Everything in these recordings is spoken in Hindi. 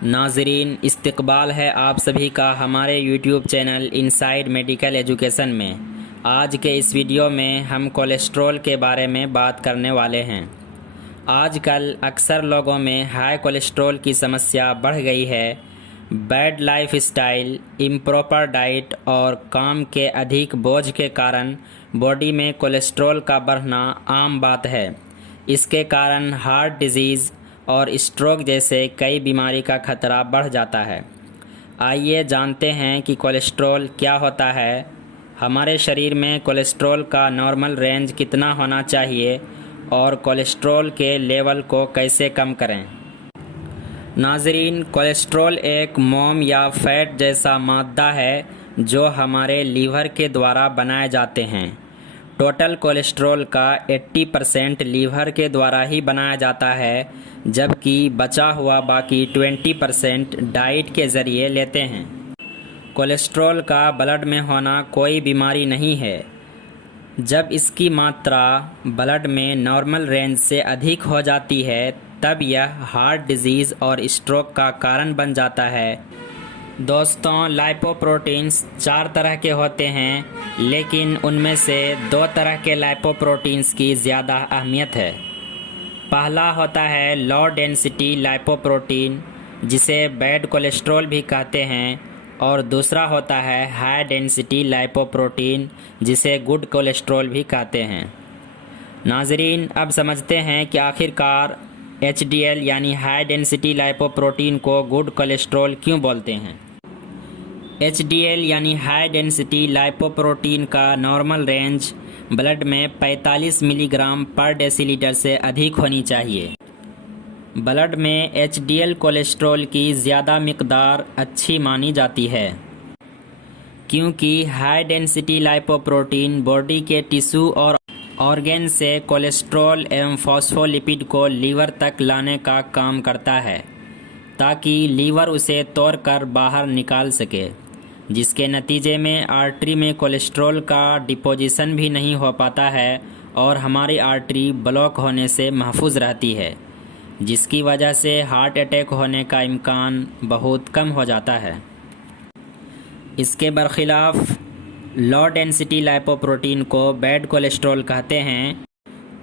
नाज़रीन, इस्तकबाल है आप सभी का हमारे YouTube channel inside medical education में। आज के इस वीडियो में हम कोलेस्ट्रॉल के बारे में बात करने वाले हैं। आजकल अक्सर लोगों में हाई कोलेस्ट्रॉल की समस्या बढ़ गई है। Bad life style, improper diet और काम के अधिक बोझ के कारण बॉडी में कोलेस्ट्रॉल का बढ़ना आम बात है। इसके कारण हार्ट डिजीज़ और स्ट्रोक जैसे कई बीमारी का खतरा बढ़ जाता है। आइए जानते हैं कि कोलेस्ट्रॉल क्या होता है, हमारे शरीर में कोलेस्ट्रॉल का नॉर्मल रेंज कितना होना चाहिए और कोलेस्ट्रॉल के लेवल को कैसे कम करें। नाज़रीन, कोलेस्ट्रॉल एक मोम या फैट जैसा मादा है जो हमारे लीवर के द्वारा बनाए जाते हैं। टोटल कोलेस्ट्रॉल का 80% लीवर के द्वारा ही बनाया जाता है, जबकि बचा हुआ बाकी 20% डाइट के ज़रिए लेते हैं। कोलेस्ट्रॉल का ब्लड में होना कोई बीमारी नहीं है। जब इसकी मात्रा ब्लड में नॉर्मल रेंज से अधिक हो जाती है तब यह हार्ट डिजीज़ और स्ट्रोक का कारण बन जाता है। दोस्तों, लाइपोप्रोटीन्स 4 तरह के होते हैं, लेकिन उनमें से 2 तरह के लाइपोप्रोटीन्स की ज़्यादा अहमियत है। पहला होता है लो डेंसिटी लाइपोप्रोटीन, जिसे बैड कोलेस्ट्रॉल भी कहते हैं, और दूसरा होता है हाई डेंसिटी लाइपोप्रोटीन, जिसे गुड कोलेस्ट्रॉल भी कहते हैं। नाज़रीन, अब समझते हैं कि आखिरकार HDL यानी हाई डेंसिटी लाइपोप्रोटीन को गुड कोलेस्ट्रॉल क्यों बोलते हैं। HDL यानी हाई डेंसिटी लाइपोप्रोटीन का नॉर्मल रेंज ब्लड में 45 मिलीग्राम पर डेसीलीटर से अधिक होनी चाहिए। ब्लड में HDL कोलेस्ट्रॉल की ज़्यादा मिकदार अच्छी मानी जाती है, क्योंकि हाई डेंसिटी लाइपोप्रोटीन बॉडी के टिश्यू और ऑर्गेन से कोलेस्ट्रॉल एवं फॉस्फोलिपिड को लीवर तक लाने का काम करता है, ताकि लीवर उसे तोड़कर बाहर निकाल सके, जिसके नतीजे में आर्टरी में कोलेस्ट्रॉल का डिपोजिशन भी नहीं हो पाता है और हमारी आर्टरी ब्लॉक होने से महफूज रहती है, जिसकी वजह से हार्ट अटैक होने का इम्कान बहुत कम हो जाता है। इसके बरखिलाफ़ लो डेंसिटी लाइपोप्रोटीन को बैड कोलेस्ट्रॉल कहते हैं,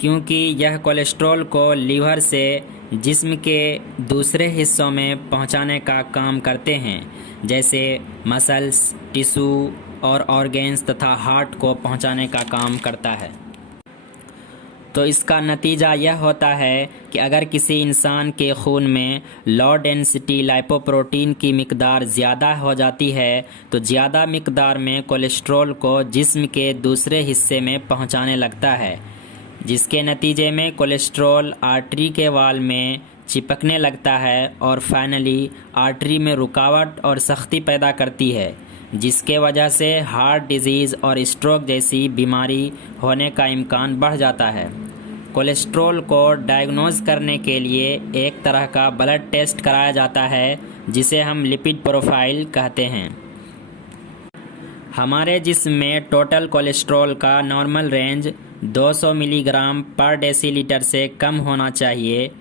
क्योंकि यह कोलेस्ट्रॉल को लीवर से जिस्म के दूसरे हिस्सों में पहुंचाने का काम करते हैं, जैसे मसल्स, टिश्यू और ऑर्गेन्स तथा हार्ट को पहुंचाने का काम करता है। तो इसका नतीजा यह होता है कि अगर किसी इंसान के खून में लो डेंसिटी लाइपोप्रोटीन की मिकदार ज़्यादा हो जाती है तो ज़्यादा मिकदार में कोलेस्ट्रॉल को जिस्म के दूसरे हिस्से में पहुंचाने लगता है, जिसके नतीजे में कोलेस्ट्रॉल आर्टरी के वाल में चिपकने लगता है और फाइनली आर्टरी में रुकावट और सख्ती पैदा करती है, जिसके वजह से हार्ट डिजीज़ और स्ट्रोक जैसी बीमारी होने का इम्कान बढ़ जाता है। कोलेस्ट्रॉल को डायग्नोज करने के लिए एक तरह का ब्लड टेस्ट कराया जाता है, जिसे हम लिपिड प्रोफाइल कहते हैं। हमारे जिस्म में टोटल कोलेस्ट्रॉल का नॉर्मल रेंज 200 मिलीग्राम पर डेसीलीटर से कम होना चाहिए।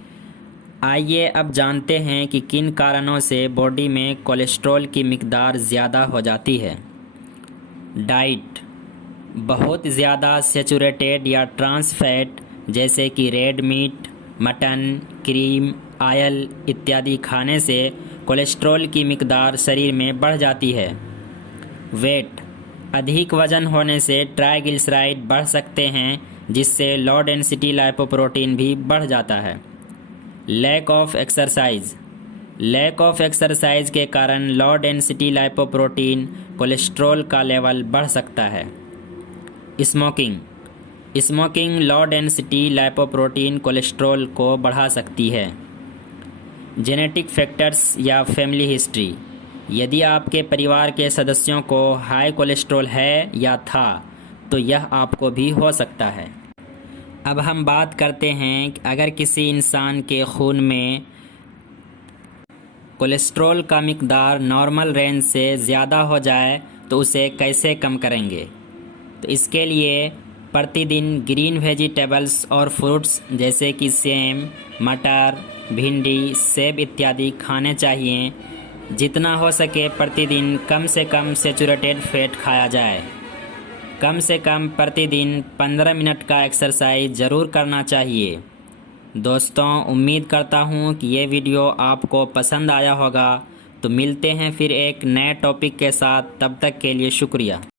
आइए अब जानते हैं कि किन कारणों से बॉडी में कोलेस्ट्रॉल की मिकदार ज़्यादा हो जाती है। डाइट, बहुत ज़्यादा सैचुरेटेड या ट्रांस फैट जैसे कि red meat, mutton, cream, oil इत्यादि खाने से कोलेस्ट्रॉल की मिकदार शरीर में बढ़ जाती है। वेट, अधिक वजन होने से ट्राइग्लिसराइड बढ़ सकते हैं, जिससे लो डेंसिटी लाइपोप्रोटीन भी बढ़ जाता है। Lack of exercise, lack of exercise के कारण लो डेंसिटी लाइपोप्रोटीन कोलेस्ट्रॉल का लेवल बढ़ सकता है। Smoking, smoking low density lipoprotein cholesterol को बढ़ा सकती है। जेनेटिक फैक्टर्स या फैमिली हिस्ट्री, यदि आपके परिवार के सदस्यों को हाई कोलेस्ट्रॉल है या था तो यह आपको भी हो सकता है। अब हम बात करते हैं कि अगर किसी इंसान के खून में कोलेस्ट्रॉल का मिकदार नॉर्मल रेंज से ज़्यादा हो जाए तो उसे कैसे कम करेंगे। तो इसके लिए प्रतिदिन ग्रीन वेजिटेबल्स और फ्रूट्स जैसे कि सेम, मटर, भिंडी, सेब इत्यादि खाने चाहिए। जितना हो सके प्रतिदिन कम से कम सैचुरेटेड फैट खाया जाए। कम से कम प्रतिदिन 15 मिनट का एक्सरसाइज ज़रूर करना चाहिए। दोस्तों, उम्मीद करता हूँ कि ये वीडियो आपको पसंद आया होगा। तो मिलते हैं फिर एक नए टॉपिक के साथ, तब तक के लिए शुक्रिया।